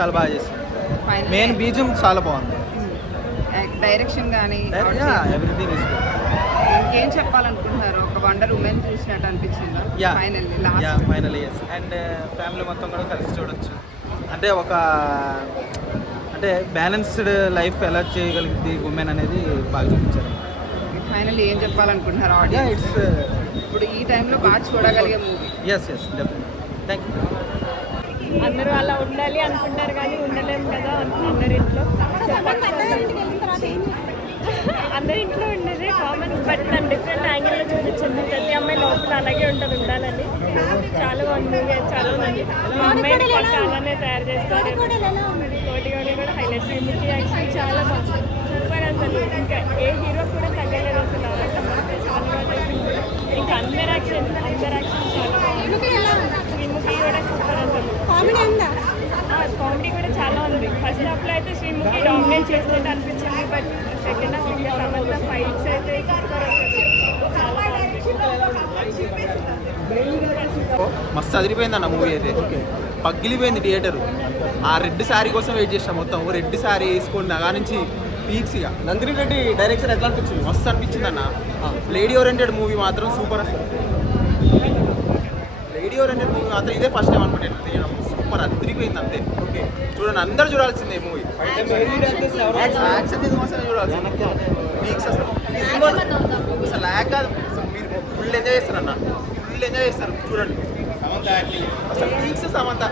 చాలా బాగా చేసింది. ఫైనల్ మెయిన్ బీజం చాలా బాగుంది. డైరెక్షన్ కానీ ఎవ్రీథింగ్ ఇస్ గుడ్. ఇంకేం చెప్పాలనుకుంటున్నారు? ఒక వండర్ ఉమెన్ చూసినట్టు అనిపించిందా? Finally last finally yes. And family మొత్తం కూడా కలిసి చూడొచ్చు. అంటే ఒక అంటే బ్యాలెన్స్డ్ లైఫ్ ఎలా చేయగలిగింది ఉమెన్ అనేది బాగా చూపించారు. ఫైనల్లీ ఏం చెప్పాలనుకుంటున్నారు ఆడియన్స్? ఇట్స్ ఇప్పుడు ఈ టైంలో బాగా చూడగలిగే movie. Yes definitely. Thank you. అందరూ అలా ఉండాలి అనుకుంటారు కానీ ఉండలేము కదా అందరింట్లో. అందరి ఇంట్లో ఉండేది కామన్, బట్ దాని డిఫరెంట్ యాంగిల్లో చూపించింది. ప్రతి అమ్మాయి లోపల అలాగే ఉంటుంది, ఉండాలని. చాలా బాగుంది మూవీ, చాలా బాగుంది. మా అమ్మాయిని పక్క అలానే తయారు చేస్తారు. కోటిగౌడి కూడా హైలైట్. శ్రీముఖి యాక్షన్ చాలా బాగుంది, సూపర్ అసలు. ఇంకా ఏ హీరో కూడా తగ్గలేదు అసలు. చాలా బాగా చేసింది. ఇంకా అందరి యాక్షన్ చాలా బాగుంది. శ్రీముఖి కూడా సూపర్ అసలు. కామెడీ కూడా చాలా ఉంది. ఫస్ట్ హాఫ్లో అయితే శ్రీముఖి డామినేట్ చేసినట్టు అనిపించింది, బట్ సెకండ్ హాఫ్ ఇంకా సమంత ఫైట్స్ అయితే సూపర్ అసలు. చాలా మస్తు అదిరిపోయింది అన్న మూవీ అయితే. పగిలిపోయింది థియేటర్. ఆ రెడ్ శారీ కోసం వెయిట్ చేసాం మొత్తం. రెడ్ శారీ వేసుకొని నగా నుంచి పీక్స్ ఇక. నందిని రెడ్డి డైరెక్షన్ ఎట్లా అనిపించింది? మస్తు అనిపించింది అన్న. లేడీ ఓరియంటెడ్ మూవీ మాత్రం సూపర్ అసలు. లేడీ ఓరియంటెడ్ మూవీ మాత్రం ఇదే ఫస్ట్ టైం అనుకుంటే తీయడం. సూపర్ అదిరిపోయింది అంతే. ఓకే చూడండి, అందరూ చూడాల్సిందే మూవీ. యాక్షన్ చూడాల్సింది. పీక్స్ అసలు అసలు ల్యాక్ కాదు. మీరు ఫుల్ ఎంజాయ్ చేస్తారన్న, ఫుల్ ఎంజాయ్ చేస్తారు చూడండి. అసలు పీక్స్ సమంత.